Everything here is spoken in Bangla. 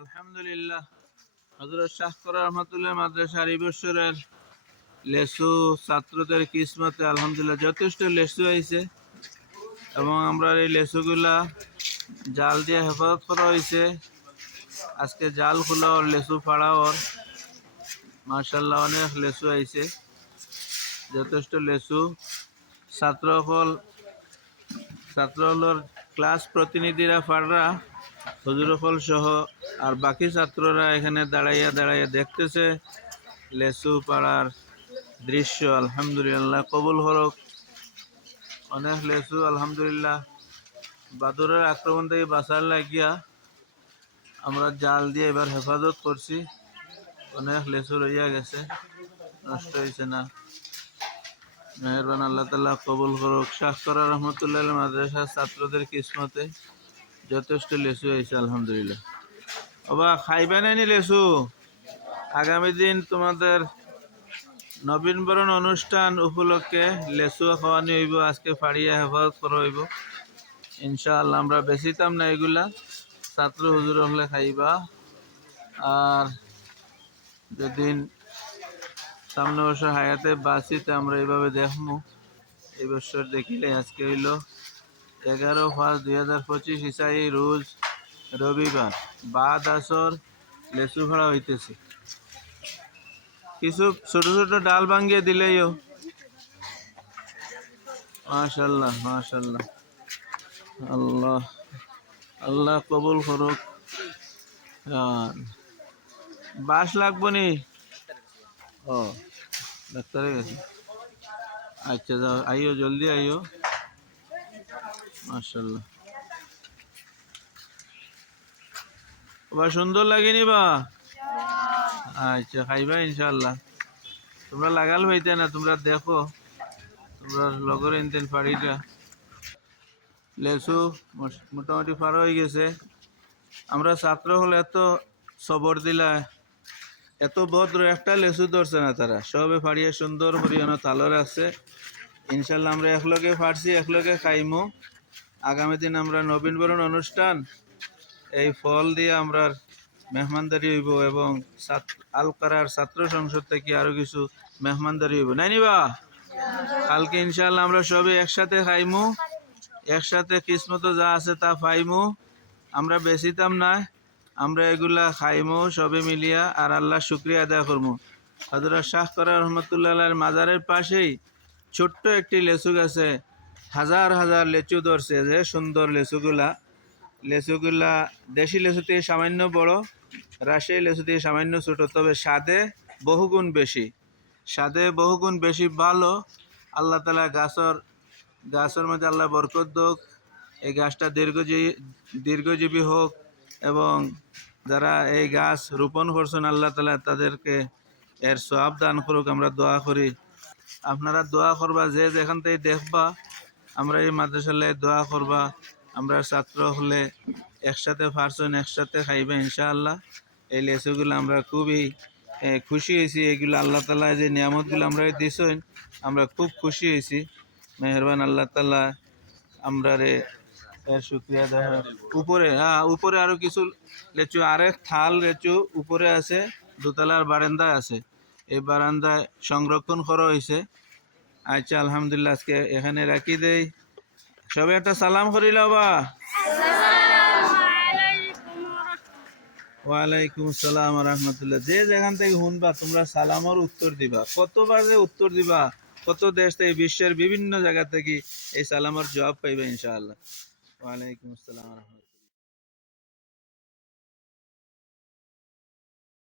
আলহামদুলিল্লাহ হযরত শাহ করা রহমাতুল্লাহ মাদ্রাসার এই বছরের লেসু ছাত্রদের কিসমতে আলহামদুলিল্লাহ যথেষ্ট লেসু হয়েছে এবং আমরা এই লেসুগুলা জাল দিয়ে হেফাজত করা হয়েছে। আজকে জাল খোলা ওর লেসু ফাড়া ওর মাশাআল্লাহ অনেক লেসু আইছে, যথেষ্ট লেসু। ছাত্রহলের ক্লাস প্রতিনিধিরা ফাড়রা হুজুরফল সহ আর বাকি ছাত্ররা এখানে দাঁড়াইয়া দাঁড়াইয়া দেখতেছে লেসু পাড়ার দৃশ্য। আলহামদুলিল্লাহ কবুল হরক। অনেক লেসু আলহামদুলিল্লাহ বাদুরের আক্রমণ থেকে বাঁচার লাগিয়া আমরা জাল দিয়ে এবার হেফাজত করছি। অনেক লেসু রইয়া গেছে, নষ্ট হয়েছে না। মেহরবান আল্লাহ তাআলা কবুল করুক। শাহ করা রহমতুল্লাহ মাদ্রাসার ছাত্রদের কিসমতে যথেষ্ট লেসু হয়েছে আলহামদুলিল্লাহ। বাবা খাইবে নাইনি লেসু? আগামী দিন তোমাদের নবীনবরণ অনুষ্ঠান উপলক্ষে লেসু খাওয়ানি হইব, আজকে ফাড়িয়া হেফাজত করা হইব ইনশাআল্লাহ। আমরা বেচিতাম না এগুলা, ছাত্র হুজুর হলে খাইবা। আর যেদিন সামনে বছর হায়াতে বাঁচিতে আমরা এইভাবে দেখবো। এই বছর দেখিলে আজকে হইল 11/5/2025 ইসাই রোজ রবিবার, বাদ আসর লেসু ফাড়া হইতেছে। কিছু ছোট ছোট ডাল ভাঙ্গিয়ে দিলেইও। মাশাআল্লাহ মাশাআল্লাহ, আল্লাহ আল্লাহ কবুল করুক। বাস লাগবো নি? ও ডাক্তারের কাছে, আচ্ছা যাও, আইও জলদি আইও। মাশাআল্লাহ বা সুন্দর লাগেনি বা? আচ্ছা খাইবা ইনশাআল্লাহ। তোমরা লাগাল হইতে না, তোমরা দেখো, তোমরা লগর ইনতেন পাড়িটা লেসু মোটামুটি পার হয়ে গেছে। আমরা ছাত্র হলে এত সবর দিলা, এত ভদ্র, একটা লেসু ধরছে না তারা, সবে ফাড়িয়ে সুন্দর হরিয়ানা তালর আছে। ইনশাল্লাহ আমরা একলগে ফাড়ছি, একলগে খাইমু। আগামী দিন আমরা নবীনবরণ অনুষ্ঠান এই ফল দিয়ে আমরা মেহমানদারি হইব এবং আলকারার ছাত্র সংসদ থেকে আরো কিছু মেহমানদারি হইব, নাই নিবা? কালকে ইনশাল্লাহ আমরা সবাই একসাথে খাইমু, একসাথে কিসমত যা আছে তা পাইমু। আমরা বেচিতাম না, আমরা এগুলা খাইমু সবে মিলিয়া আর আল্লাহ শুক্রিয়া আদায় করবো। হযরত শাহ করা রহমতুল্লাহ মাজারের পাশেই ছোট্ট একটি লেচু গাছে হাজার হাজার লেচু ধরছে। যে সুন্দর লেচুগুলা দেশি লেচু থেকে সামান্য বড়, রাজশাহী লেচু থেকে সামান্য ছোট, তবে স্বাদে বহুগুণ বেশি ভালো। আল্লাহ তাআলা গাছের মধ্যে আল্লাহ বরকত দোক, এই গাছটা দীর্ঘজীবী হোক এবং যারা এই গাছ রোপণ করছেন আল্লাহ তাআলা তাদেরকে এর সওয়াব দান করুক। আমরা দোয়া করি, আপনারা দোয়া করবা, যে যেখান থেকে দেখবা আমরা এই মাদ্রাসায় দোয়া করবা। আমরা ছাত্র হলে একসাথে পারছেন, একসাথে খাইবা ইনশাআল্লাহ। এই লেচুগুলো আমরা খুবই খুশি হয়েছি। এগুলো আল্লাহ তাআলা যে নিয়ামতগুলো আমরা দিয়েছেন, আমরা খুব খুশি হয়েছি। মেহরবান আল্লাহ তাআলা আমরা এর শুকরিয়া দেওয়া। উপরে আরো কিছু লেচু, আরেক থাল লেচু উপরে আছে, দোতলার বারান্দায় আছে, এই বারান্দায় সংরক্ষণ করা হয়েছে। আচ্ছা আলহামদুলিল্লাহ আজকে এখানে রাখি দেই। সবাই একটা সালাম করিল বা? ওয়ালাইকুম আসসালাম রহমতুল্লাহ। যে যেখান থেকে শুনবা তোমরা সালামের উত্তর দিবা। কতবার যে উত্তর দিবা, কত দেশ থেকে, বিশ্বের বিভিন্ন জায়গা থেকে এই সালামের জবাব পাইবা ইনশাআল্লাহ। ওয়ালাইকুম আসসালাম রহমতুল্লাহ।